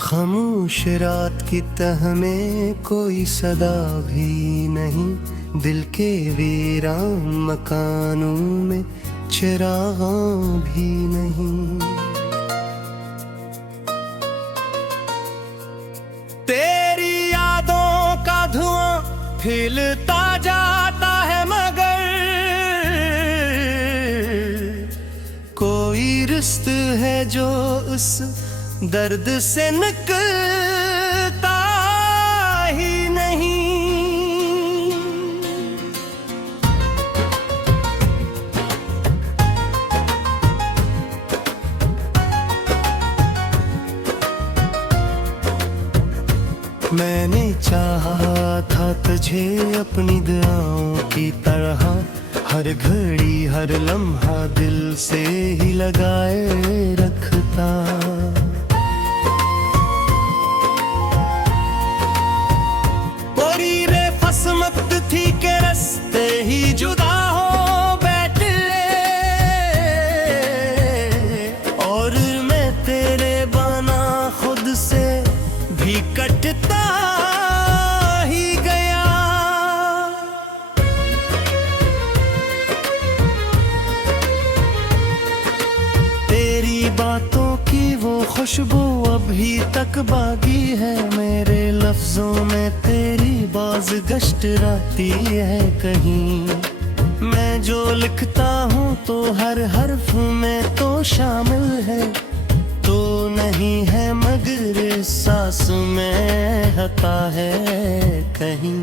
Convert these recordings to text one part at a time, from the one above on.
खामोश रात की तह में कोई सदा भी नहीं, दिल के वीरान मकानों में चिराग भी नहीं। तेरी यादों का धुआं फैलता जाता है, मगर कोई रिश्ता है जो उस दर्द से निकलता ही नहीं। मैंने चाहा था तुझे अपनी दुआओं की तरह, हर घड़ी हर लम्हा दिल से ही लगाए रखता। किस्मत थी के रास्ते ही जुदा हो बैठे, और मैं तेरे बना खुद से भी कटता ही गया। तेरी बातों की वो खुशबू अभी तक बाकी है मेरे लफ्जों में, तेरी बाज गश्त रहती है कहीं। मैं जो लिखता हूँ तो हर हर्फ में तो शामिल है, तो नहीं है मगर सांस में हता है कहीं।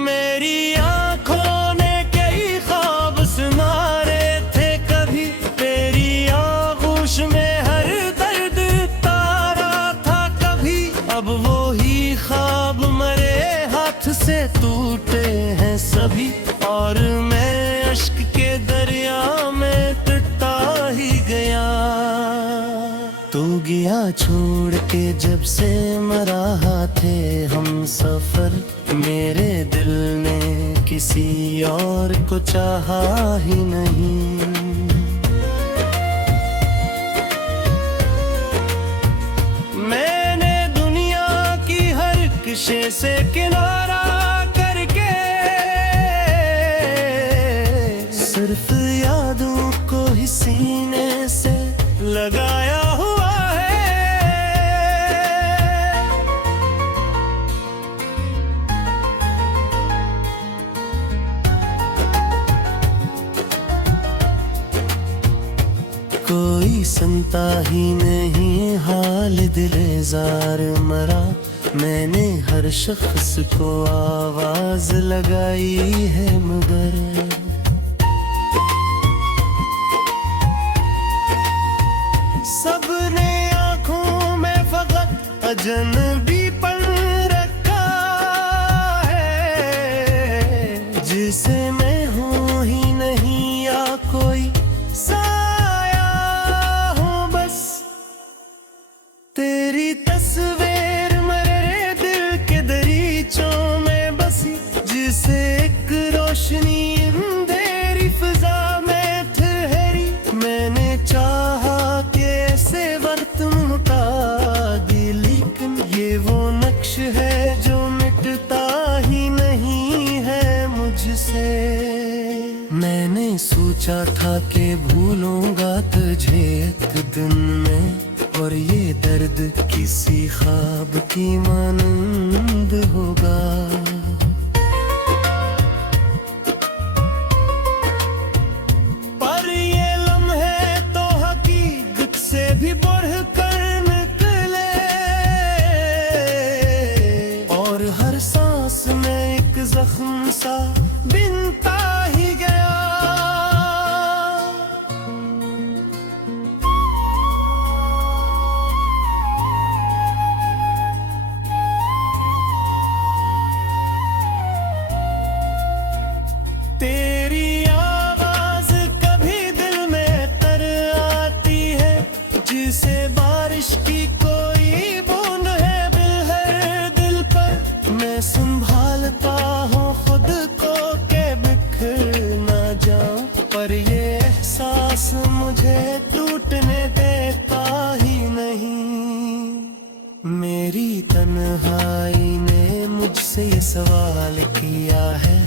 मेरी आँखों ने कई ख्वाब सुनारे थे कभी, तेरी आगोश में हर दर्द तारा था कभी। अब वो ही ख्वाब मरे हाथ से टूटे हैं सभी, और मैं अश्क के दरिया में टूटा ही गया। तू गया छोड़ के जब से मरा थे हम सफर, मेरे दिल ने किसी और को चाहा ही नहीं। मैंने दुनिया की हर किस्से से किनारा करके सिर्फ यादों को ही सीने से लगाया हुआ है। कोई सुनता ही नहीं हाल दिलेजार मरा, मैंने हर शख्स को आवाज लगाई है मगर सबने आंखों में फकत अजनबी पर रखा है, जिसे मैं हूँ ही नहीं या कोई साया हूँ बस। तेरी तस्वीर मेरे दिल के दरीचों में बसी, जिसे एक रोशनी अंधेरी फिजा में ठहरी। मैंने चाहा कि ऐसे वक्त मुका दी, लेकिन ये वो नक्श है जो मिटता ही नहीं है मुझसे। मैंने सोचा था कि भूलूंगा तुझे एक दिन में, और ये दर्द किसी ख्वाब की मानंद होगा। पर ये लम्हे तो हकीकत से भी बढ़ कर निकले, और हर सांस में एक जख्म सा बिनता ही गया। तेरी आवाज कभी दिल में तर आती है, जिसे बात सवाल किया है,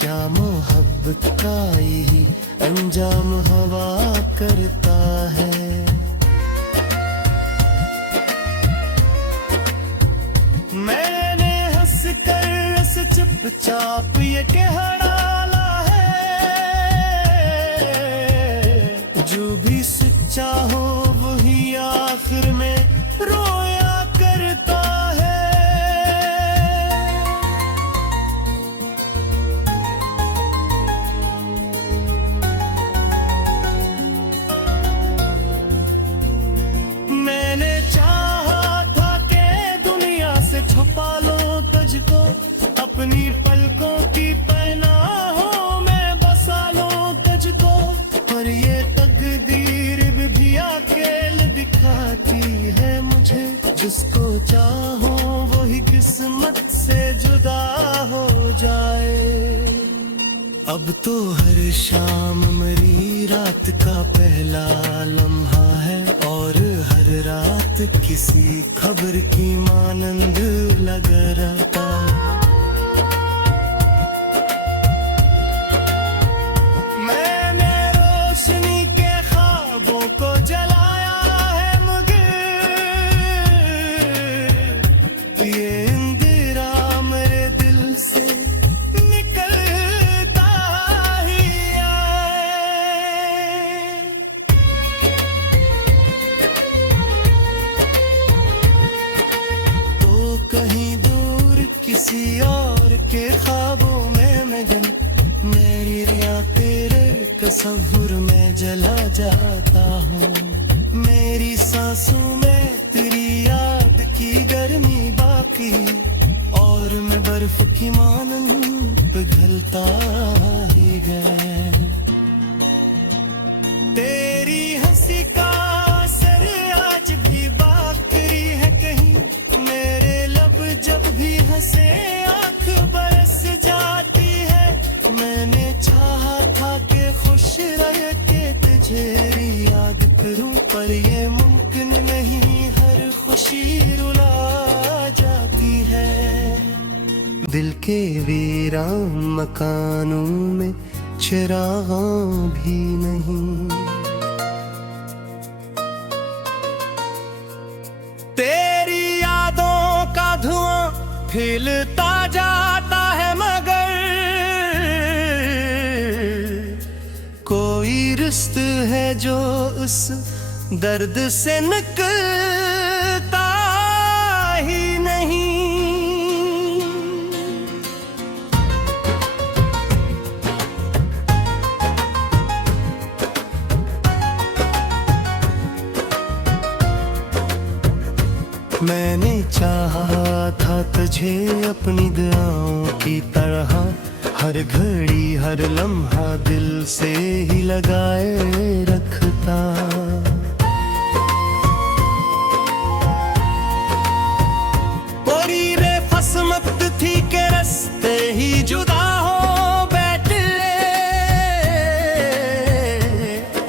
क्या मोहब्बत का यही अंजाम हवा करता है। मैंने हंस कर चुपचाप ये कह डाला है, जो भी सच्चा हो वही आखिर में रोया करता है। मैंने चाहा था कि दुनिया से छुपा लो तुझको, अपनी पलकों की पनाहों में बसा लो तुझको, पर ये तकदीर भी अकेल दिखाती है मुझे। जिसको चाहो वही किस्मत से जुदा हो जाए। अब तो हर शाम मेरी रात का पहला लम्हा है, और हर रात किसी खबर की मानंद लग रहता। मैंने रोशनी के ख्वाबों को जलाया है, मगर ये इंदिरा मेरे दिल से निकलता ही आए। तो कहीं दूर किसी और के ख्वाबों में मगन, मेरी रिया तेरे तस्वुर में जला जाता हूँ। मेरी सांसों में तेरी याद की गर्मी बाकी, और मैं बर्फ की मानंद पिघलता ही गया। तेरी हंसी का असर आज भी बाकी है कहीं, मेरे लब जब भी हंसे आंख बरस जाती है। मैंने चाहा था कि खुश रह के तुझे याद करूं, पर ये मुमकिन नहीं, हर खुशी रुला जाती है। दिल के वीरान मकानों में चिराग भी नहीं, तेरी यादों का धुआं फैलता जाता है, मगर कोई रिश्ता है जो उस दर्द से निकलता ही नहीं। मैंने चाहा था तुझे अपनी दुआओं की तरह, हर घड़ी हर लम्हा दिल से ही लगाए रखता। पूरी बेफसमत थी के रास्ते ही जुदा हो बैठे,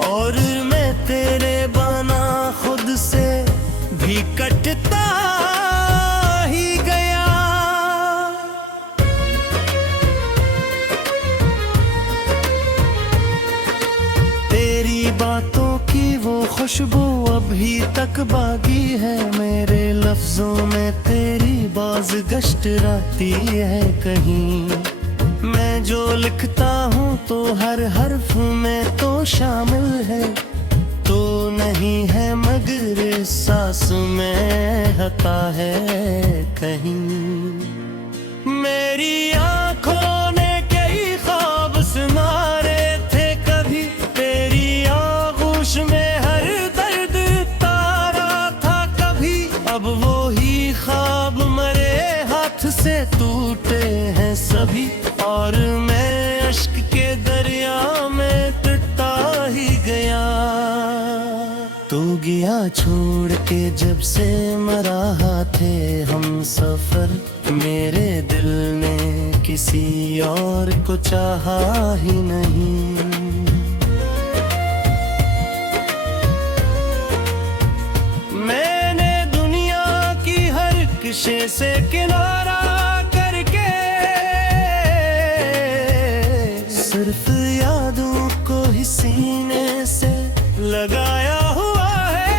और मैं तेरे बना खुद से भी कटता ही गया। तेरी बातों की वो खुशबू अभी तक बाकी है, मेरे लफ्जों में तेरी बाज़गश्त रहती है कहीं। मैं जो लिखता हूँ तो हर हर्फ में तो शामिल है, तो नहीं है मगर सांस में हता है कहीं। मेरी आंखों ने कई ख्वाब सुनारे थे कभी, तेरी आगोश में हर दर्द तारा था कभी। अब वो ही ख्वाब मरे हाथ से टूटे हैं सभी, और मैं अश्क के दरिया में टूटा ही गया। तू गया छोड़ के जब से मरा थे हम सफर, मेरे दिल ने किसी और को चाहा ही नहीं। मैंने दुनिया की हर किसी से किनारा करके सिर्फ यादों को ही सीने से लगाया हुआ है।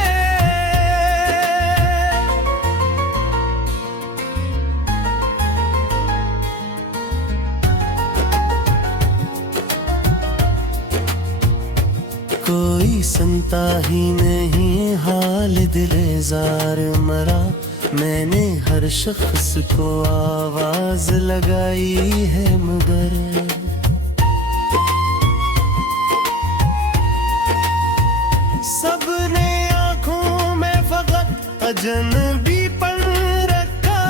कोई सुनता ही नहीं हाल दिलेजार मरा, मैंने हर शख्स को आवाज लगाई है मगर सबने आंखों में फकत अजनबीपन रखा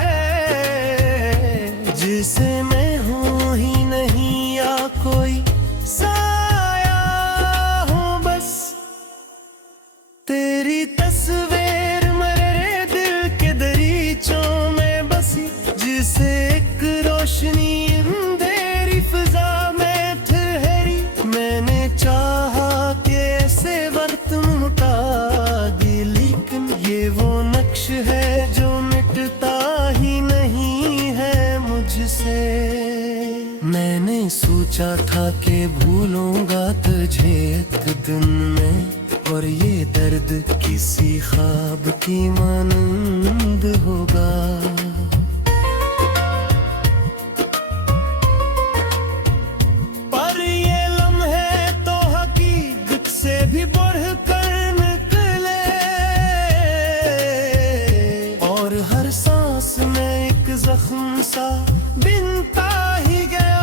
है, जिसे मैं हूँ ही नहीं या कोई साया हूँ, बस तेरी तस्वीर मेरे दिल के दरीचों में बसी, जिसे एक रोशनी अंधेरी फिजा में ठहरी। मैंने चाहा कि ऐसे वक्त मुटा दी, लेकिन ये वो नक्श है जो मिटता ही नहीं है मुझसे। मैंने सोचा था कि भूलूंगा तुझे एक दिन में, और ये दर्द किसी ख्वाब की मानंद होगा। पर ये लम्हे तो हकीकत से भी बढ़कर निकले, और हर सांस में एक जख्म सा बिनता ही गया।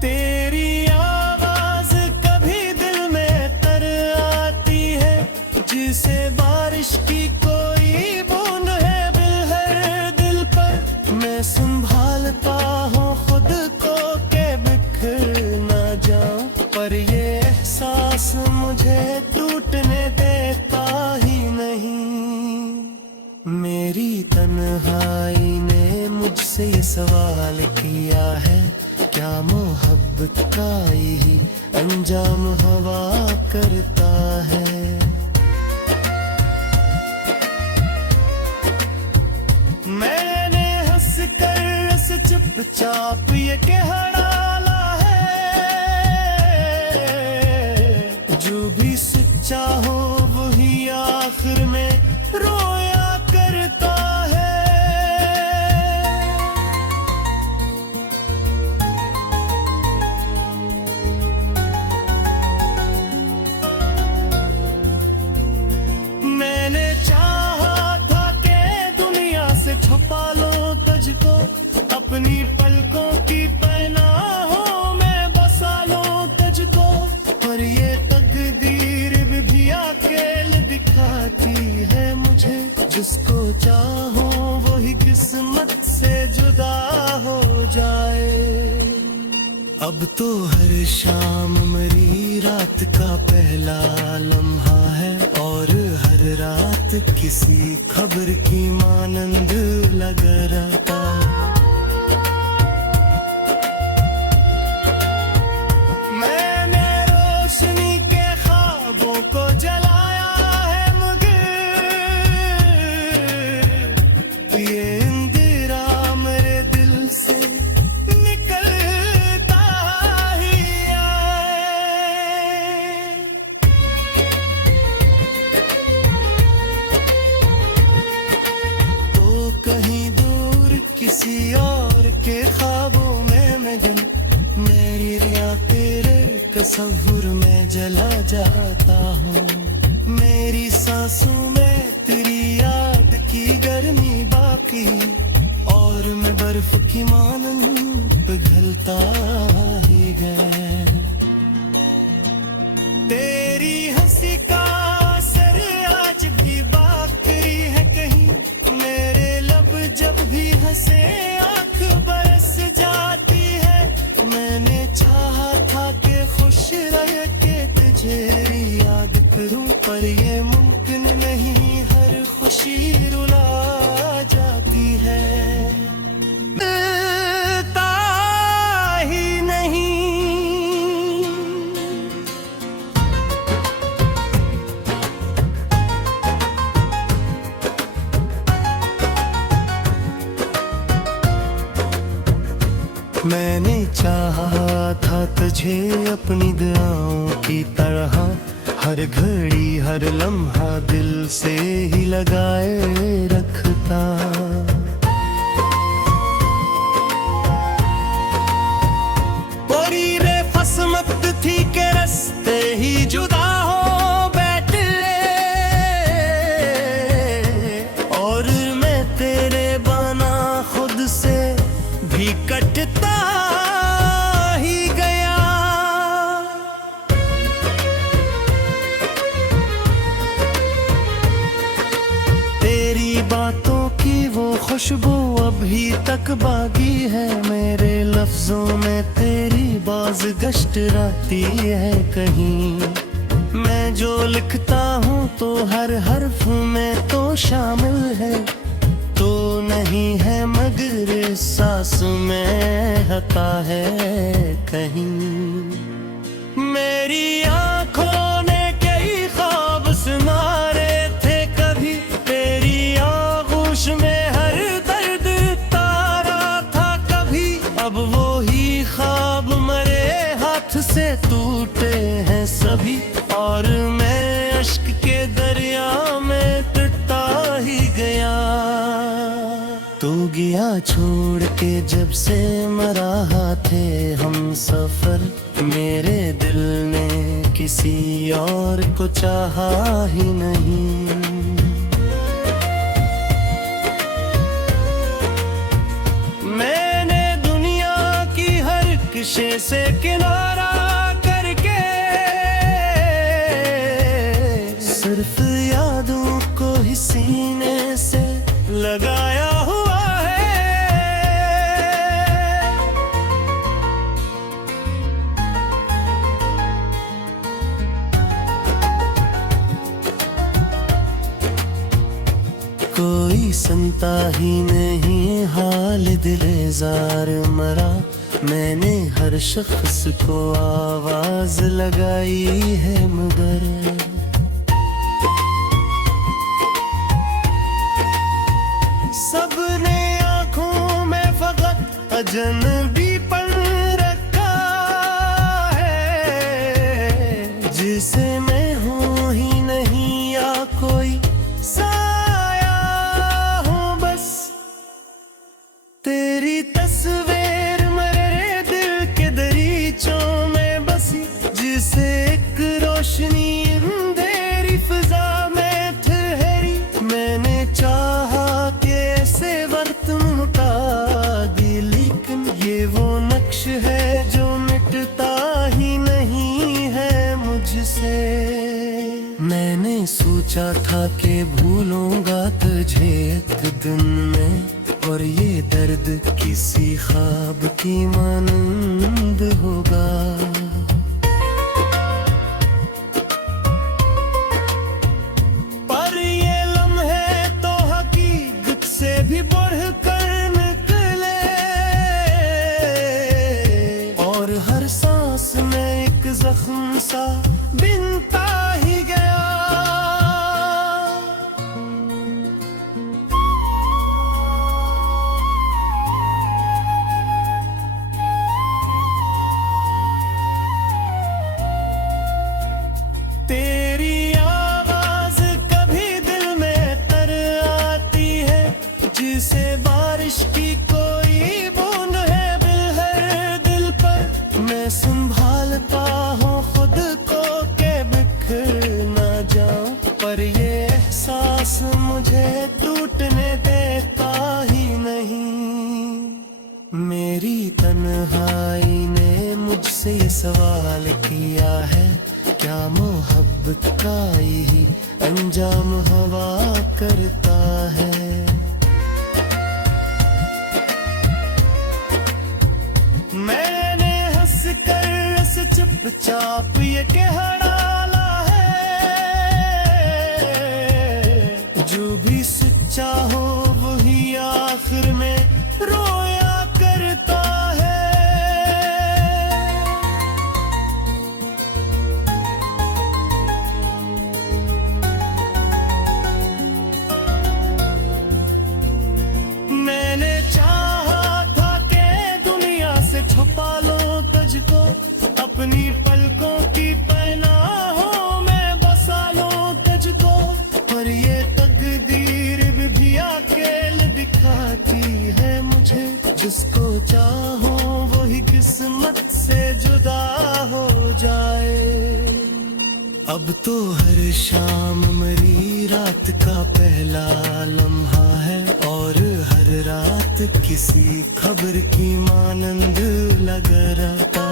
तेरी आवाज कभी दिल में तर आती है, जिसे बारिश की कोई बूंद है हर दिल पर। मैं संभालता हूँ खुद को के बिखर ना जाऊं, पर ये एहसास मुझे टूटने देता ही नहीं। मेरी तन्हाई ने मुझसे ये सवाल किया है, क्या मोहब्बत का ही अंजाम हवा करता है। मैंने हंस कर रस चुपचाप ये कह डाला है, जो भी सच्चा हो वही आखिर में रोया करता है। मैंने चाहा था कि दुनिया से छुपा लो तुझको, अपनी पलकों की पनाहों में बसा लो तुझको, पर ये तकदीर भी अकेले दिखाती है मुझे। जिसको चाहो वही किस्मत से जुदा हो जाए। अब तो हर शाम मेरी रात का पहला लम्हा है, और हर रात किसी खबर की मानंद लगा रहता। मैंने रोशनी के ख्वाबों को जलाया है, मगर ये अंधेरा मेरे दिल से निकलता ही आए। तो कहीं दूर किसी और के ख्वाबों में मगन, मेरी रिया तेरे तसव्वुर में जला जाता हूँ। मेरी सांसों में तेरी याद की गर्मी बाकी, और मैं बर्फ की मानंद पिघलता ही गया। तेरी हंसी का असर आज भी बाकी है कहीं, मेरे लब जब भी हंसे आंख बरस जाती है। मैंने चाहा था कि खुश रह के तुझे याद करूं, पर ये मुमकिन नहीं, हर खुशी रुला जाती है। मिलता ही नहीं मैंने चाहा था तुझे अपनी दुआओं की तरह, हर घड़ी हर लम्हा दिल से ही लगाए रखता। कोई रे फसमत थी के रस्ते ही जुदा हो बैठे, और मैं तेरे बना खुद से भी कटता ही गया। तेरी बातों की वो खुशबू अभी तक बाकी है मेरे लफ्जों में, तेरी बाज़गश्त रहती है कहीं। मैं जो लिखता हूँ तो हर हर्फ में तो शामिल है, तो नहीं है मगर सांस में हता है कहीं। मेरी आँखों ने कई ख्वाब सुनारे थे कभी, तेरी आगोश में हर दर्द तारा था कभी। अब वो ही ख्वाब मरे हाथ से टूटे हैं सभी, और मैं अश्क के दरिया में टूटा ही गया। तू गया छोड़ के जब से मरा थे हम सफर, मेरे दिल ने किसी और को चाहा ही नहीं। मैंने दुनिया की हर किशे से किनारा करके सिर्फ यादों को ही सीने से लगाया हुआ है। कोई सुनता ही नहीं हाल दिलेजार मरा, मैंने हर शख्स को आवाज लगाई है मगर सबने आंखों में फकत अजनबी पन रखा है, जिसे मैं हूँ ही नहीं या कोई साया हूँ बस। तेरी तस्वीर मेरे दिल के दरीचों में बसी, जिसे एक रोशनी अंधेरी फिजा में ठहरी। मैंने चाहा कैसे वक्त मुटा दी, लेकिन ये वो नक्श है जो मिटता ही नहीं है मुझसे। मैंने सोचा था कि भूलूंगा तुझे एक दिन में, और ये दर्द किसी ख्वाब की मानंद होगा। पर ये लम्हे तो हकीकत से भी बढ़ कर निकले, और हर सांस में एक जख्म सा बिनता ही गया। तेरी आवाज कभी दिल में तर आती है, जिसे बारिश की कोई बूंद है बिलहर दिल पर। मैं संभालता हूँ खुद को के बिखर ना जाऊं, पर ये एहसास मुझे टूटने देता ही नहीं। मेरी तन्हाई ने मुझसे ये सवाल किया है, क्या मोहब्बत का ही अंजाम हवा करता है। मैंने हंस कर ऐसे चुपचाप ये कह डाला है, जो भी सच्चा हो वही आखिर में रोया करता है। मैंने चाहा था कि दुनिया से चाहो वही किस्मत से जुदा हो जाए। अब तो हर शाम मेरी रात का पहला लम्हा है, और हर रात किसी खबर की मानंद लग रहता।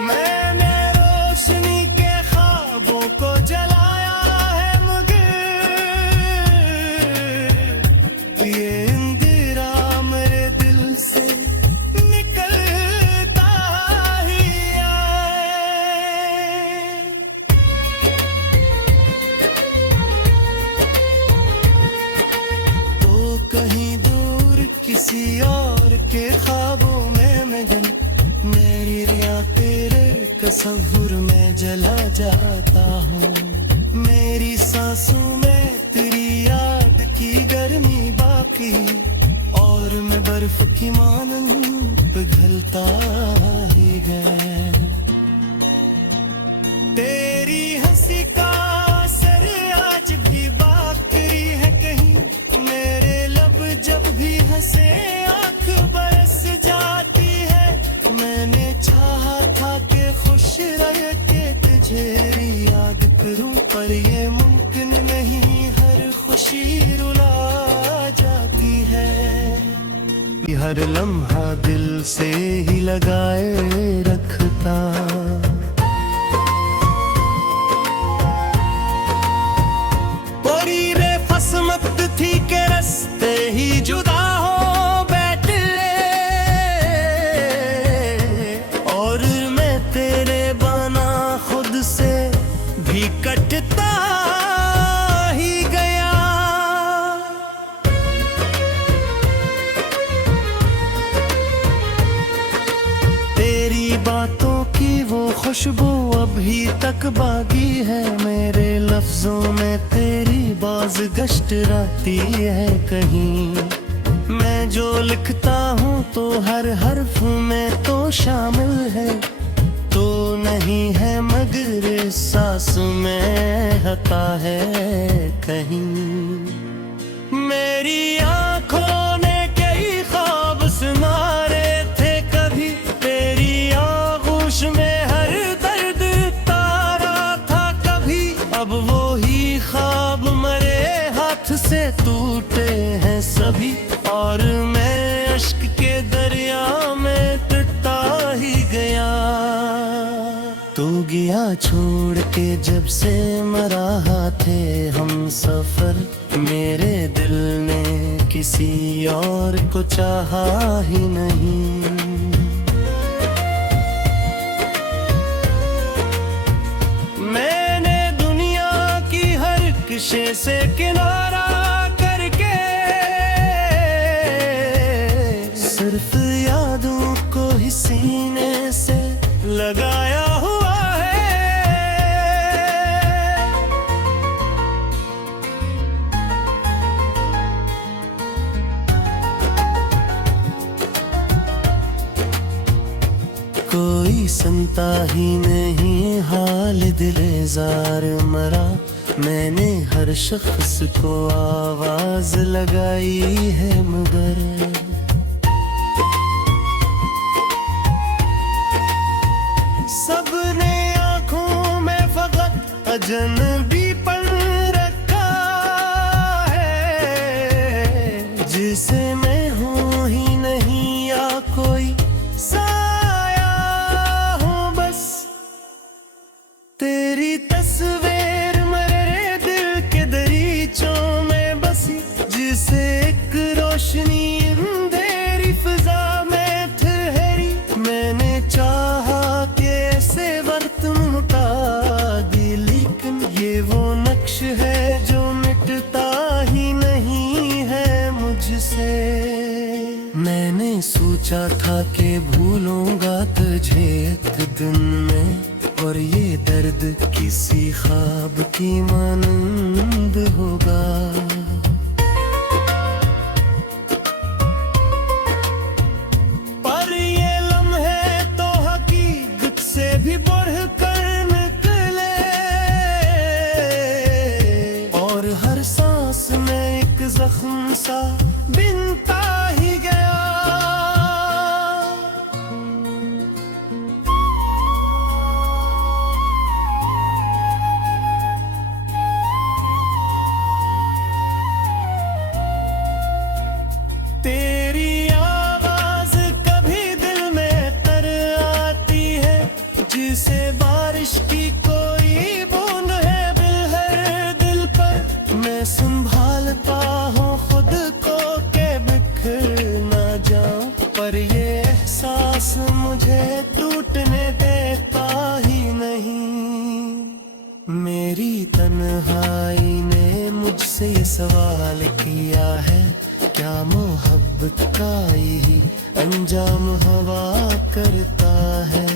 मैंने रोशनी के ख्वाबों को जलाया है, मगर ये इंदिरा मेरे दिल से निकलता ही आए। तो कहीं दूर किसी और के ख्वाबों में मगन, मेरी रिया तेरे तस्वुर में जला जाता हूँ। मेरी सांसों में तेरी याद की गर्मी बाकी, और मैं बर्फ की मानंद पिघलता ही गया। तेरी हंसी का असर आज भी बाकी है कहीं, मेरे लब जब भी हंसे आंख बरस जाती है। मैंने चाहा था कि खुश रह के तुझे याद करूं, पर ये मुमकिन नहीं, हर खुशी रुला जाती है। हर लम्हा दिल से ही लगाए रखता। पूरी फसमत थी के रस्ते ही जुदा हो बैठे, और मैं तेरे बना खुद से भी कटता ही गया। तेरी बातों की वो खुशबू अभी तक बाकी है, मेरे लफ्जों में तेरी बाज गश्त रहती है कहीं। मैं जो लिखता हूँ तो हर हर्फ में तो शामिल है, तो नहीं है मगर सांस में हता है कहीं। मेरी आँखों ने कई ख्वाब सुनारे थे कभी, तेरी आगोश में हर दर्द तारा था कभी। अब वो ही ख्वाब मरे हाथ से टूटे हैं सभी, और मैं अश्क के दरिया में टूटा ही गया। तू गया छोड़ के जब से मरा थे हम सफर, मेरे दिल ने किसी और को चाहा ही नहीं। मैंने दुनिया की हर किस्से से किनारा करके सिर्फ यादों को ही सीने से लगाया हुआ है। कोई सुनता ही नहीं हाल दिले जार मरा, मैंने हर शख्स को आवाज लगाई है मगर सबने आंखों में फकत अजनबी पन रखा है, जिसे मैं हूँ ही नहीं या कोई साया हूँ बस। तेरी तस्वीर मेरे दिल के दरीचों में बसी, जिसे एक रोशनी अंधेरी फिजा में ठहरी। मैंने चाहा कि ऐसे वक्त मुटा दी, लेकिन ये वो नक्श है जो मिटता ही नहीं है मुझसे। मैंने सोचा था कि भूलूंगा तुझे एक दिन में, और ये दर्द किसी ख्वाब की मानंद होगा। पर ये लम्हे तो हकीकत से भी बढ़ कर निकले, और हर सांस में एक जख्म से ये सवाल किया है, क्या मोहब्बत का यही अंजाम हवा करता है।